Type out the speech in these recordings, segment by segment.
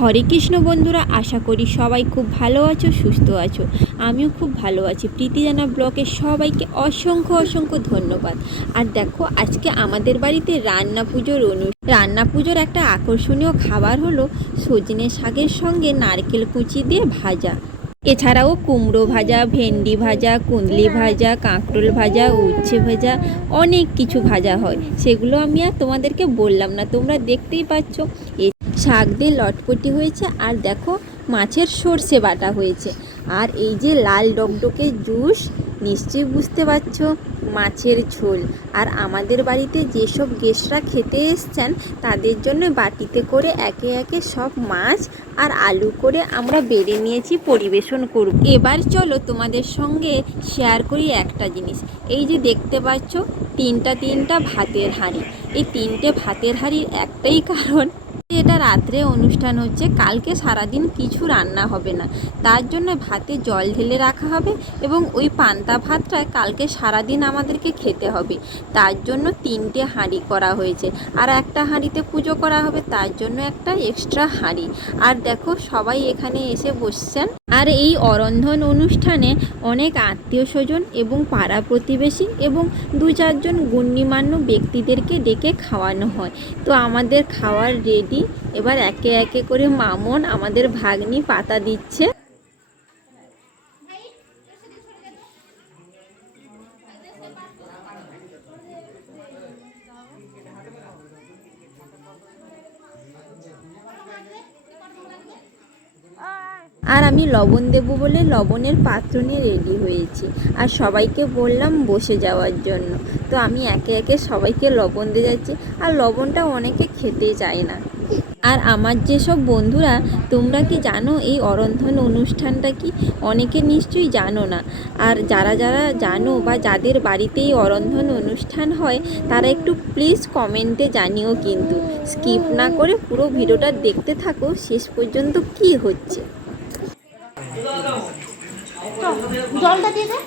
হরে কৃষ্ণ বন্ধুরা, আশা করি সবাই খুব ভালো আছো, সুস্থ আছো। আমিও খুব ভালো আছি। প্রীতি জানা ব্লগে সবাইকে অসংখ্য অসংখ্য ধন্যবাদ। আর দেখো, আজকে আমাদের বাড়িতে রান্না পুজোর একটা আকর্ষণীয় খাবার হলো সজনে শাকের সঙ্গে নারকেল কুচি দিয়ে ভাজা। এছাড়াও কুমড়ো ভাজা, ভেন্ডি ভাজা, কুঁদলি ভাজা, কাঁকরোল ভাজা, উচ্ছে ভাজা, অনেক কিছু ভাজা হয়। সেগুলো আমি আর তোমাদেরকে বললাম না, তোমরা দেখতেই পাচ্ছ। শাক দিয়ে লটপটি হয়েছে, আর দেখো মাছের সর্ষে বাটা হয়েছে, আর এই যে লাল ডকডকে জুস, নিশ্চয়ই বুঝতে পারছো মাছের ঝোল। আর আমাদের বাড়িতে যেসব গেস্টরা খেতে এসছেন তাদের জন্য বাটিতে করে একে একে সব মাছ আর আলু করে আমরা বেড়ে নিয়েছি, পরিবেশন করব। এবার চলো তোমাদের সঙ্গে শেয়ার করি একটা জিনিস। এই যে দেখতে পাচ্ছ তিনটা ভাতের হাঁড়ি। এই তিনটে ভাতের হাঁড়ির একটাই কারণ, এটা রাত্রে অনুষ্ঠান হচ্ছে, কালকে সারাদিন কিছু রান্না হবে না, তার জন্য ভাতে জল ঢেলে রাখা হবে এবং ওই পান্তা ভাতটা কালকে সারাদিন আমাদেরকে খেতে হবে। তার জন্য তিনটে হাঁড়ি করা হয়েছে, আর একটা হাঁড়িতে পুজো করা হবে, তার জন্য একটা এক্সট্রা হাঁড়ি। আর দেখো সবাই এখানে এসে বসছেন। আর এই অরন্ধন অনুষ্ঠানে অনেক আত্মীয় স্বজন এবং পাড়া প্রতিবেশী এবং দু চারজন গণ্যমান্য ব্যক্তিদেরকে ডেকে খাওয়ানো হয়। তো আমাদের খাওয়ার রেডি। এবার একে একে করে মামন, আমাদের ভাগ্নি, পাতা দিচ্ছে। আর আমি লবণ দেবো বলে লবণের পাত্র নিয়ে রেডি হয়েছি, আর সবাইকে বললাম বসে যাওয়ার জন্য। তো আমি একে একে সবাইকে লবণ দিয়ে যাচ্ছি, আর লবণটা অনেকে খেতে চায় না। আর আমার যেসব বন্ধুরা, তোমরা কি জানো এই অরন্ধন অনুষ্ঠানটা কি? অনেকে নিশ্চয়ই জানো না। আর যারা যারা জানো বা যাদের বাড়িতে এই অরন্ধন অনুষ্ঠান হয়, তারা একটু প্লিজ কমেন্টে জানিও, কিন্তু স্কিপ না করে পুরো ভিডিওটা দেখতে থাকো শেষ পর্যন্ত কি হচ্ছে। জলটা দিয়ে দে।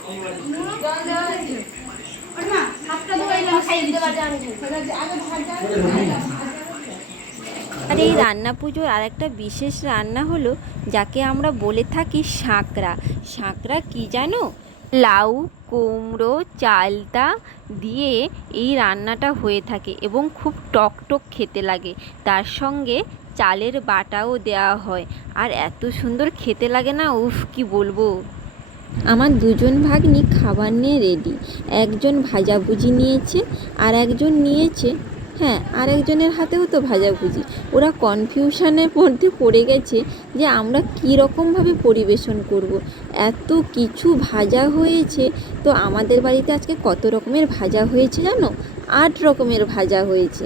আর এই রান্না পুজোর আর একটা বিশেষ রান্না হলো, যাকে আমরা বলে থাকি সাঁকড়া। সাঁকড়া কি জানো? লাউ, কুমড়ো, চালতা দিয়ে এই রান্নাটা হয়ে থাকে এবং খুব টক টক খেতে লাগে। তার সঙ্গে চালের বাটাও দেওয়া হয়, আর এত সুন্দর খেতে লাগে না, উফ কি বলবো। আমার দুজন ভাগ্নি খাবার নিয়ে রেডি। একজন ভাজাভুজি নিয়েছে, আর একজন নিয়েছে, হ্যাঁ, আর একজনের হাতেও তো ভাজাভুজি। ওরা কনফিউশনের মধ্যে পড়ে গেছে যে আমরা কী রকমভাবে পরিবেশন করব। এত কিছু ভাজা হয়েছে। তো আমাদের বাড়িতে আজকে কত রকমের ভাজা হয়েছে জানো? 8 রকমের ভাজা হয়েছে।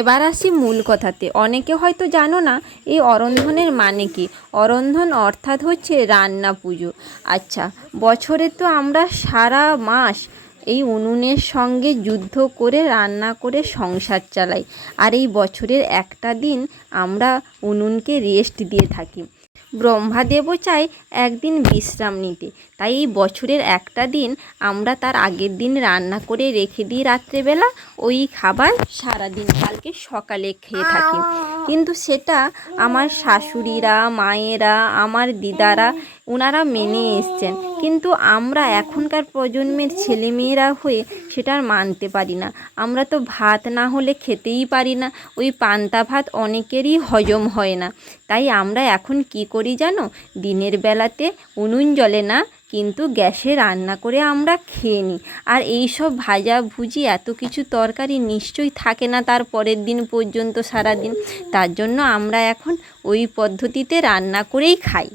এবার আসি মূল কথাতে। অনেকে হয়তো জানো না এই অরন্ধনের মানে কি। অরন্ধন অর্থাৎ হচ্ছে রান্না পুজো। আচ্ছা, বছরে তো আমরা সারা মাস এই উনুনের সঙ্গে যুদ্ধ করে রান্না করে সংসার চালাই, আর এই বছরের একটা দিন আমরা উনুনকে রেস্ট দিয়ে থাকি। ব্রহ্মাদেবও চায় একদিন বিশ্রাম নিতে, তাই এই বছরের একটা দিন আমরা তার আগের দিন রান্না করে রেখে দিই রাত্রেবেলা, ওই খাবার সারাদিন কালকে সকালে খেয়ে থাকি। কিন্তু সেটা আমার শাশুড়িরা, মায়েরা, আমার দিদারা, ওনারা মেনে এসছেন, কিন্তু আমরা এখনকার প্রজন্মের ছেলেমেয়েরা হয়ে সেটা আর মানতে পারি না। আমরা তো ভাত না হলে খেতেই পারি না। ওই পান্তা ভাত অনেকেরই হজম হয় না। তাই আমরা এখন কি করি জানো? দিনের বেলাতে উনুন জ্বলে না, কিন্তু গ্যাসে রান্না করে আমরা খেয়ে নিই। আর এই সব ভাজা ভুজি, এত কিছু তরকারি নিশ্চয়ই থাকে না তার পরের দিন পর্যন্ত সারাদিন। তার জন্য আমরা এখন ওই পদ্ধতিতে রান্না করেই খাই।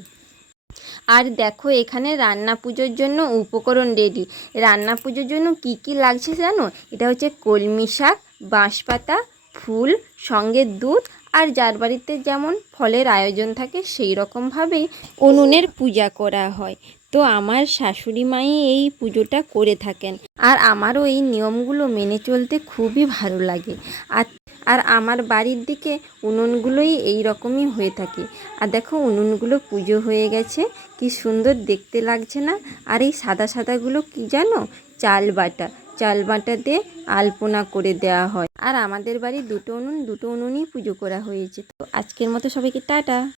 আর দেখো, এখানে রান্না পুজোর জন্য উপকরণ রেডি। রান্না পুজোর জন্য কি কি লাগছে জানো? এটা হচ্ছে কলমি শাক, বাঁশপাতা, ফুল, সঙ্গে দুধ, আর যার বাড়িতে যেমন ফলের আয়োজন থাকে সেই রকমভাবেই উনুনের পূজা করা হয়। তো আমার শাশুড়ি মাই এই পুজোটা করে থাকেন, আর আমারও এই নিয়মগুলো মেনে চলতে খুবই ভালো লাগে। আর আর আমার বাড়ির দিকে উনুনগুলোই এই রকমই হয়ে থাকে। আর দেখো, উনুনগুলো পুজো হয়ে গেছে, কি সুন্দর দেখতে লাগছে না? আর এই সাদা সাদাগুলো কি জানো? চাল বাটা। চাল বাটাতে আলপনা করে দেওয়া হয়। আর আমাদের বাড়ি দুটো উনুনই পুজো করা হয়েছে। তো আজকের মতো সবাইকে টাটা।